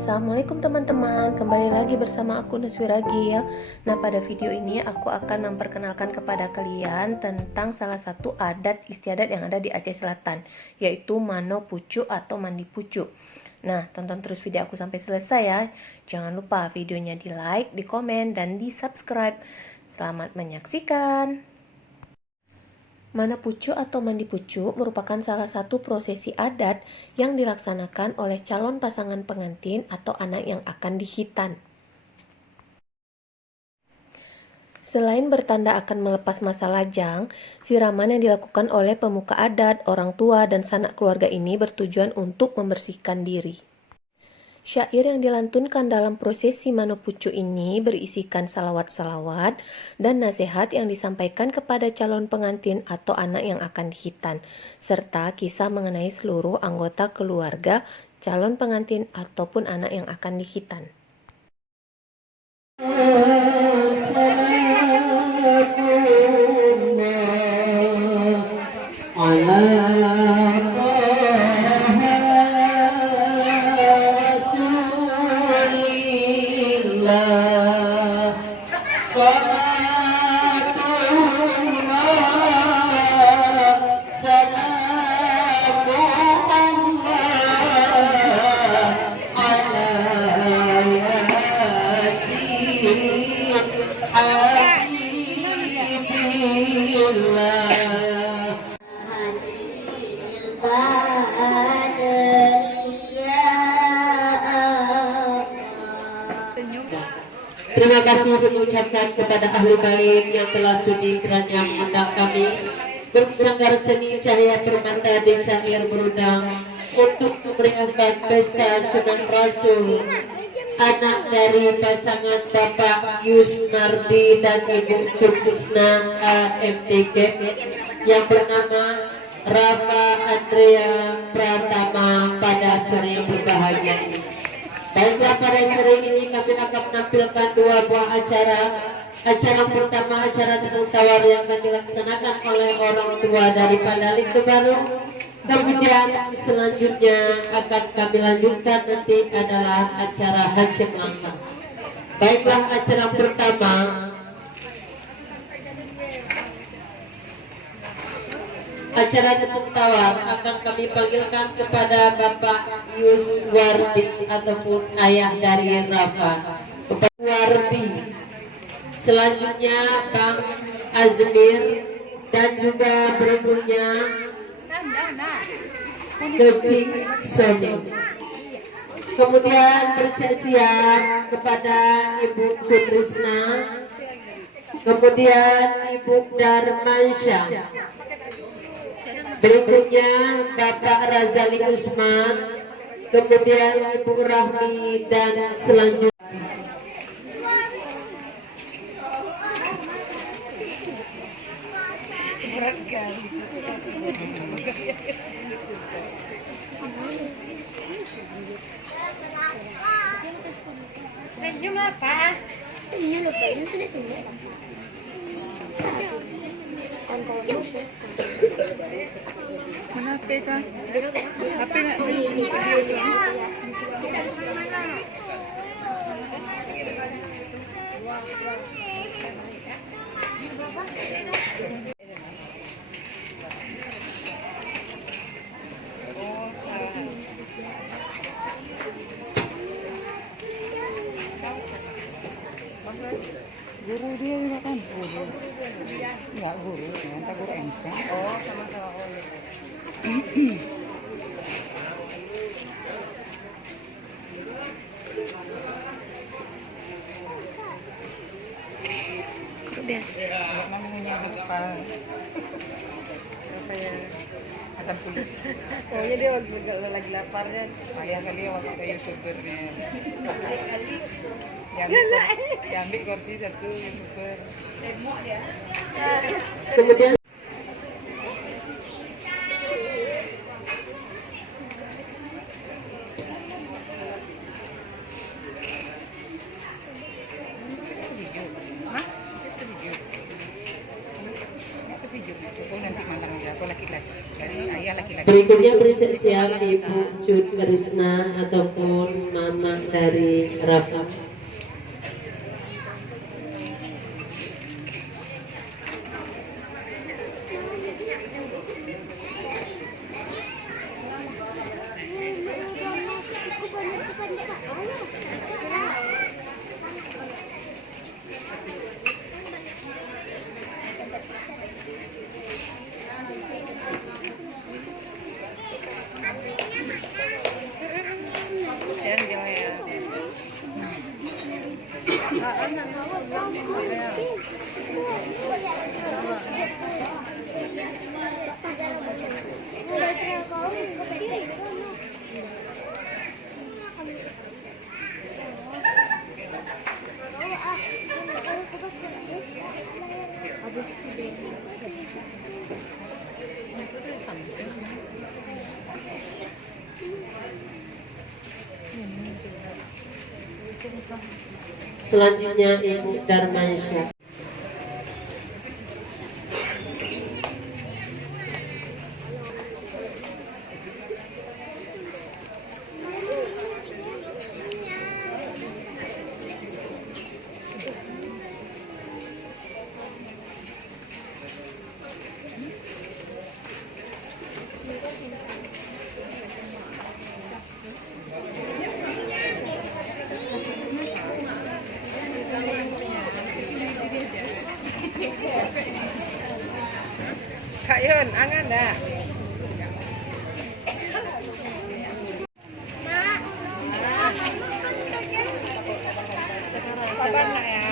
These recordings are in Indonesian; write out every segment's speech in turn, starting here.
Assalamualaikum teman-teman, kembali lagi bersama aku Nuswira Gil. Nah, pada video ini aku akan memperkenalkan kepada kalian tentang salah satu adat istiadat yang ada di Aceh Selatan, yaitu Mano Pucuk atau mandi pucuk. Nah, tonton terus video aku sampai selesai ya. Jangan lupa videonya di like, di komen, dan di subscribe. Selamat menyaksikan. Mana pucuk atau mandi pucuk merupakan salah satu prosesi adat yang dilaksanakan oleh calon pasangan pengantin atau anak yang akan dihitan. Selain bertanda akan melepas masa lajang, siraman yang dilakukan oleh pemuka adat, orang tua, dan sanak keluarga ini bertujuan untuk membersihkan diri. Syair yang dilantunkan dalam prosesi Mano Pucuk ini berisikan salawat-salawat dan nasihat yang disampaikan kepada calon pengantin atau anak yang akan dihitan, serta kisah mengenai seluruh anggota keluarga calon pengantin ataupun anak yang akan dihitan. Terima kasih mengucapkan kepada ahli bait yang telah sudi kiranya mengundang kami bersanggar seni Cahaya Permata Desa Air Berudang untuk memeriahkan pesta Sunan Rasul, anak dari pasangan Bapak Yusnardi dan Ibu Cukrisna AMTK yang bernama Rafa Andrea Pratama pada sore yang berbahagia ini. Baiklah, pada sore ini kami akan menampilkan dua buah acara. Acara pertama, acara tenun tawar yang akan dilaksanakan oleh orang tua dari Pandaling Baru. Kemudian selanjutnya akan kami lanjutkan nanti adalah acara Haji Melangkah. Baiklah, acara pertama acara tenun tawar akan kami panggilkan kepada Bapak Yuswardi ataupun ayah dari Rafa, Bapak Wardi. Selanjutnya Bang Azmir dan juga berikutnya Kecik Sony. Kemudian bersiap kepada Ibu Cudrisna, kemudian Ibu Darmansyah. Berikutnya Bapak Razali Usman, kemudian Ibu Rahmi, dan selanjutnya senyum lah Pak. Senyum lupa ini sudah senyum. Mana HP kan? HP nak guru dia juga kan guru enggak guru ternyata guru MC. Oh, sama-sama. Guru biasa. Namanya lupa apa ya, akan kulit. Oh ya, dia lagi laparnya. Ayah kali ya masuk ke YouTubernya. Diambil kursi satu YouTuber. kemudian Nanti malam aja, aku laki-laki. Jadi ayah yang laki-laki. Berikutnya bersiap-siap Ibu Cud Krisna ataupun Mama dari Rafa. Yan, gawin. Selanjutnya Ibu Darmansyah. Kak Yun, angan dah. Sabar nak ya.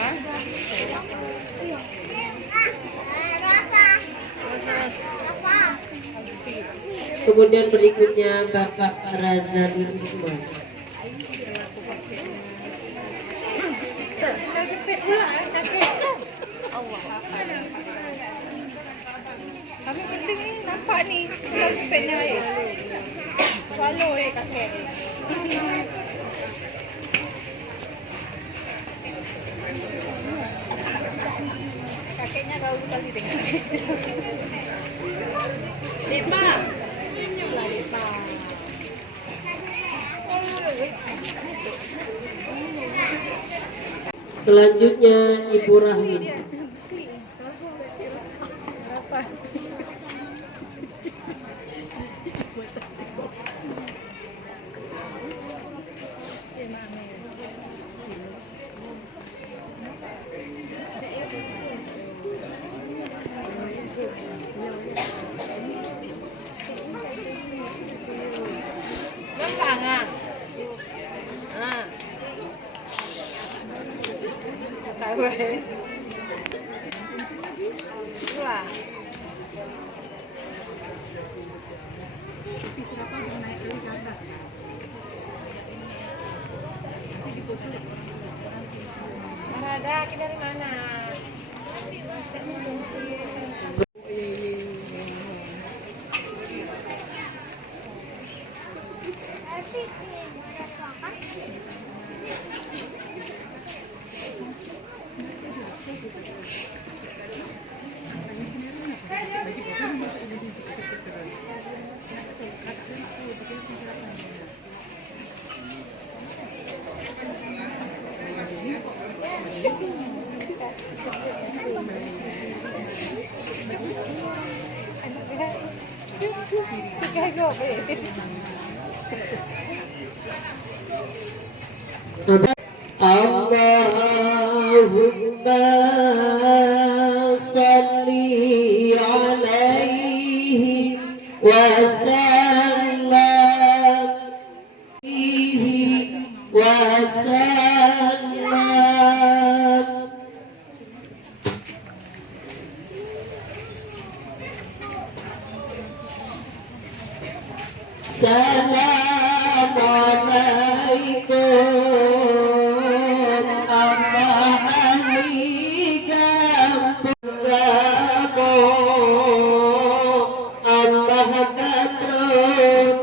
Kemudian berikutnya Bapak Razali Usman. Kami penting ni nampak ni tulang pipetnya swallow kakek. Kakeknya kau kali tengok. Lipa. Senyumlah Lipa. Selanjutnya Ibu Rahmi. Gampang ah. Tahu Itulah. Marada, kita dari mana? Allahumma salli alaihi wa sallam wa sallam. Assalamualaikum Allah alikam kamu Allah katrududukan.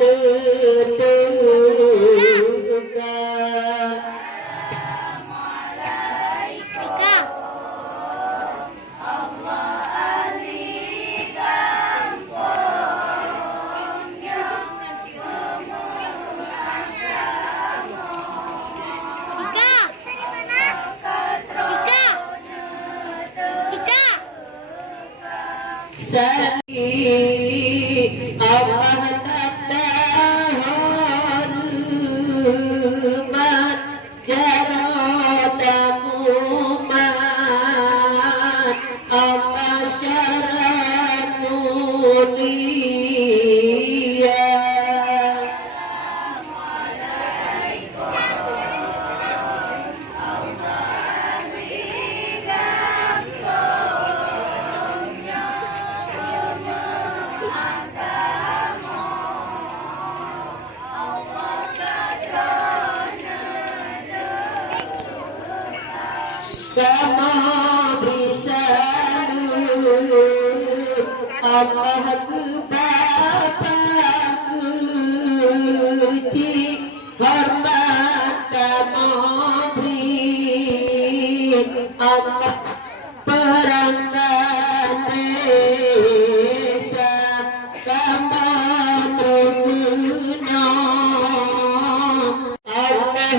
sani Allah tadahar mat jaratamuman Allah syaranulia. Kama bersama Allah ke Bapa kecil hormat kama beri Allah perangkat desa kama berguna Allah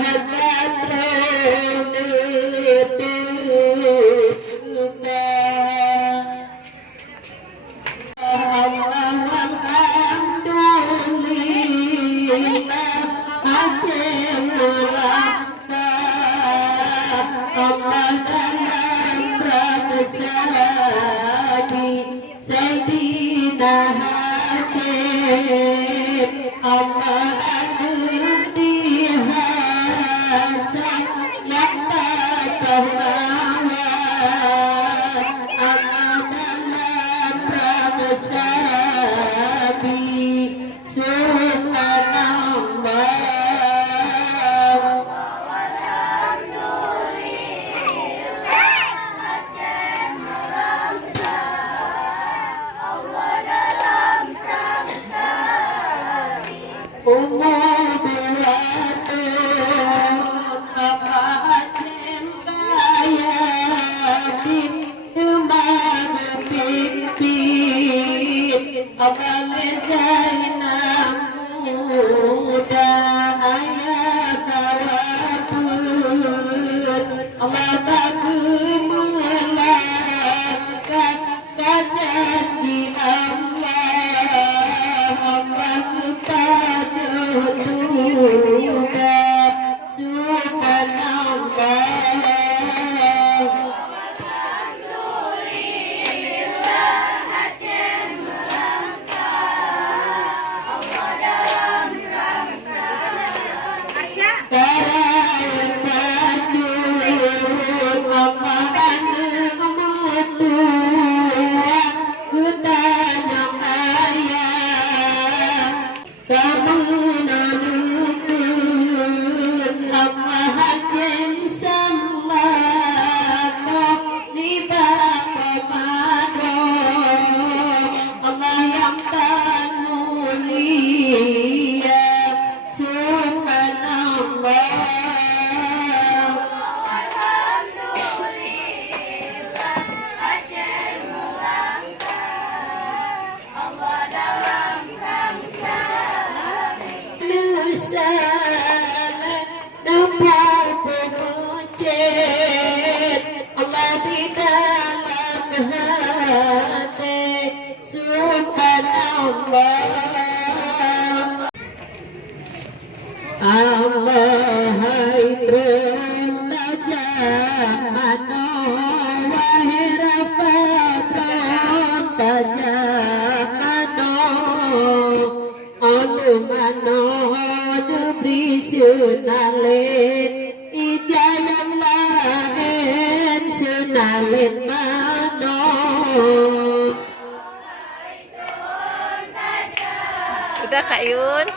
Udah Kak Yun.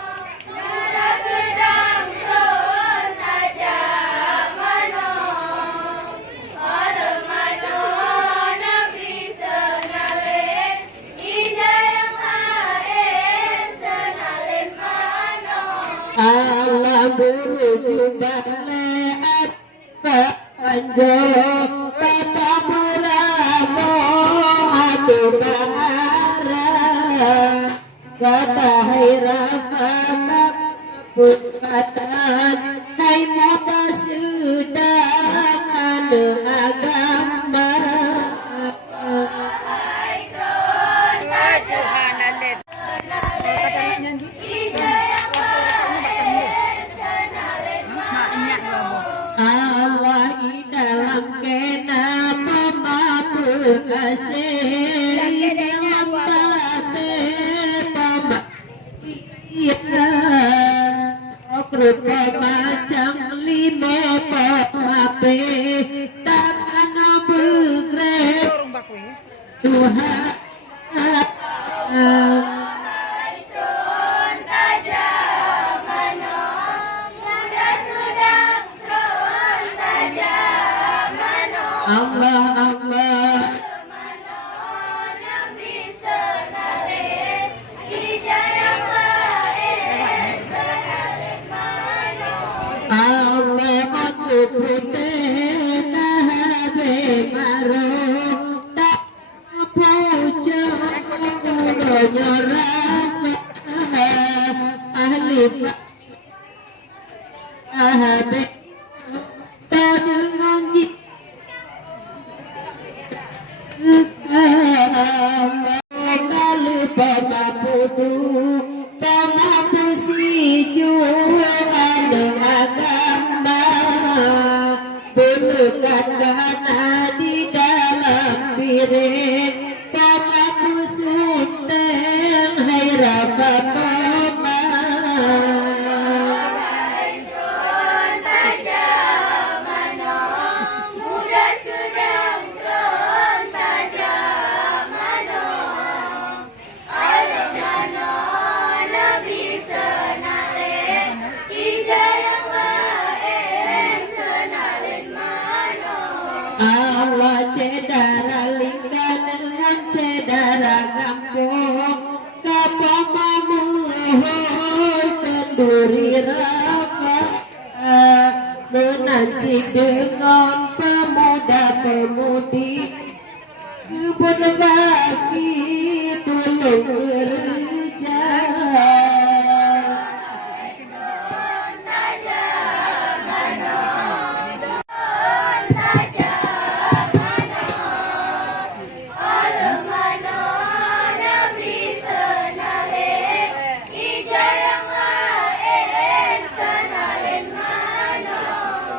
Alam berujuk baleat panjo kata beramo atu bahara kata hirafat putatan hai muda sedang anu agama rupa macam lima pemape taman begrep Dorong baku ya. Tuhan Allah Allah Allah aku putih nahabe maro tak puja nyorang ahli nahabe tak nganji kalau pamapudu pamapusi jualan agama bukan karena di dalam piring pamapusuteng hai rafa Allah cedara lingga dengan cedara kampung kapamamuhul kenduri rafa menanci dengan pemuda-pemudi berbagi tolong kerja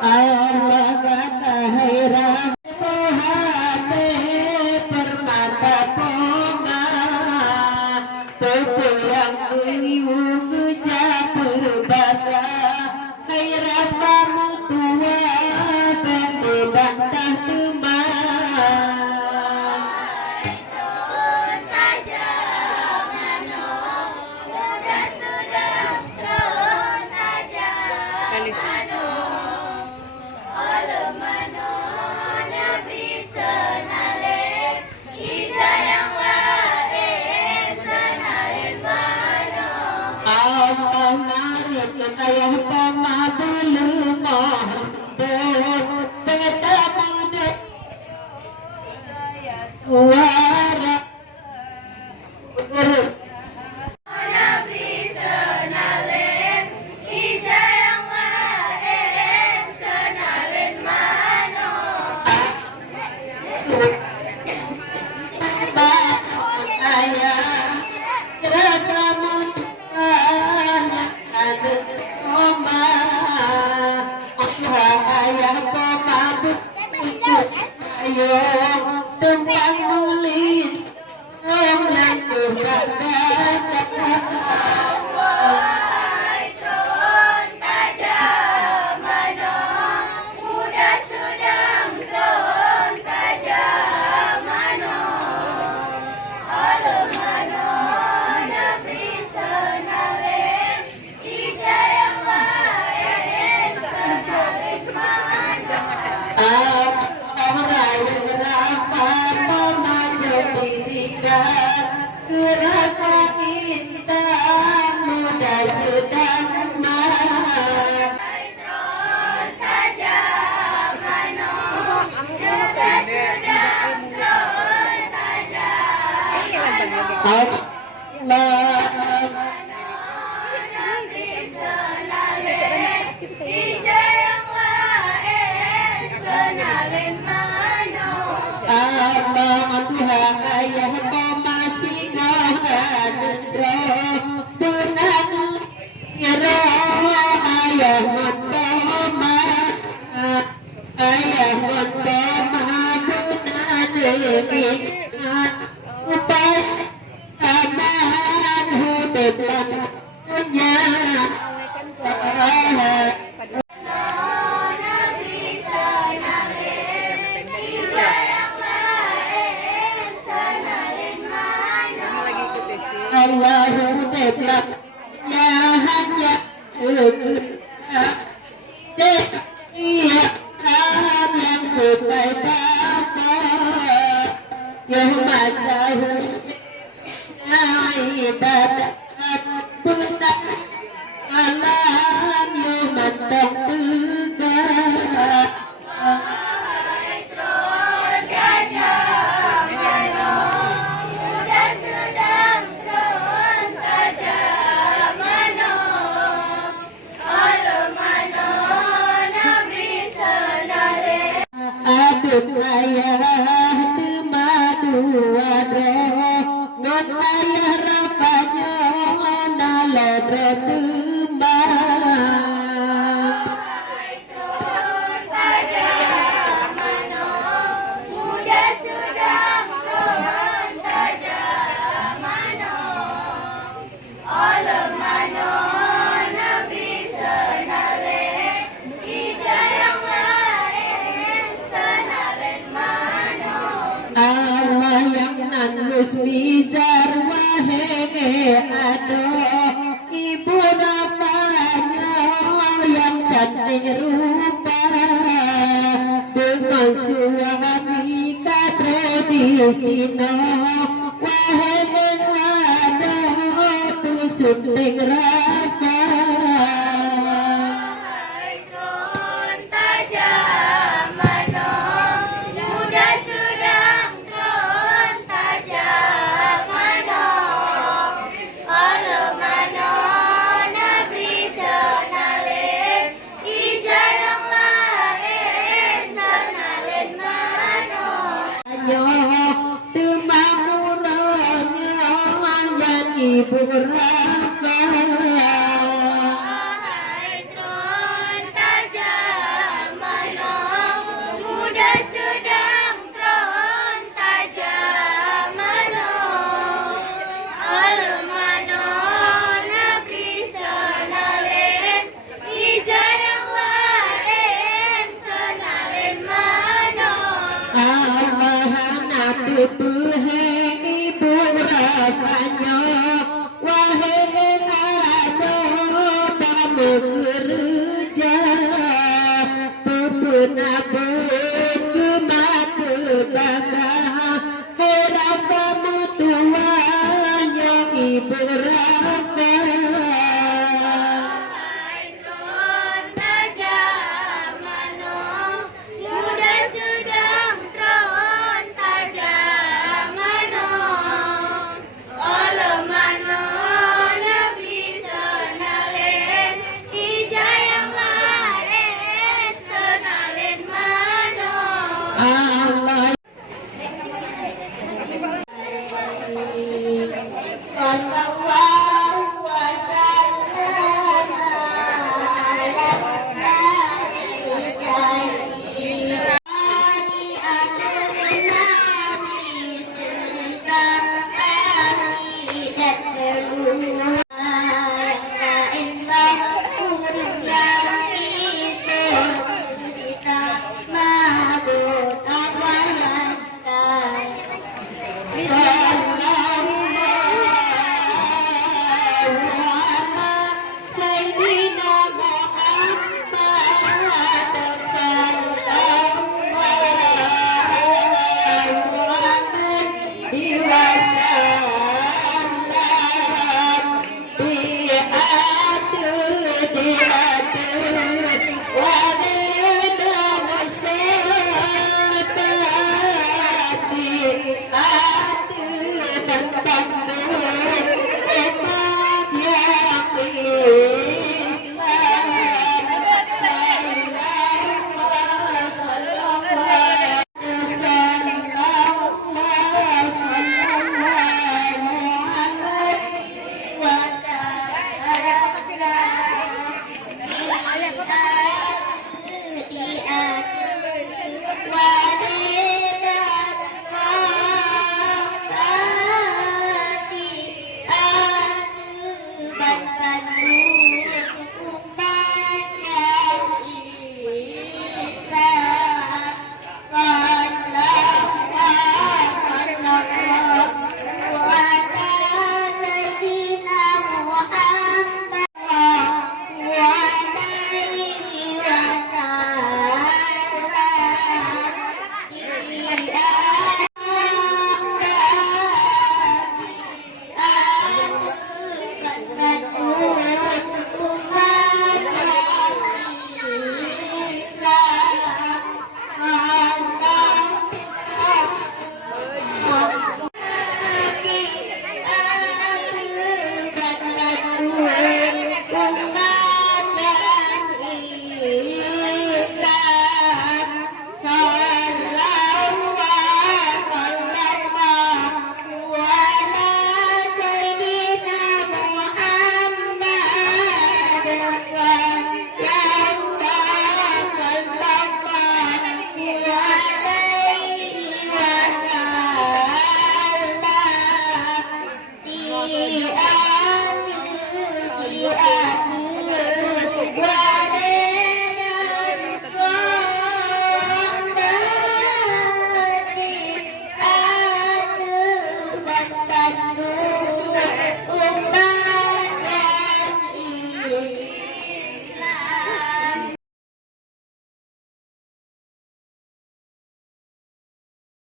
Allah kata hairah pohate permata poma pepulang iung japur bata hairah pamutua bente bantah teman Allah marit kekayah pemabulu mohon beta muda suara guru tentang mulit yang Upaya dekat ya hanya iya yang berbaik yang masahu ibadat benar alam yang mantap tegak adun ayah temadu wadoh ngon ayah rapanya nalebe tembang Allah yang nanus bizar wahe aduh ibu namanya yang cantik rupa dengan suami kadredisino wahe aduh tusun raka ibu raka ibu rapanya wahai aduh kamu kerja pupun kematu bangga hera kamu tuanya ibu rafa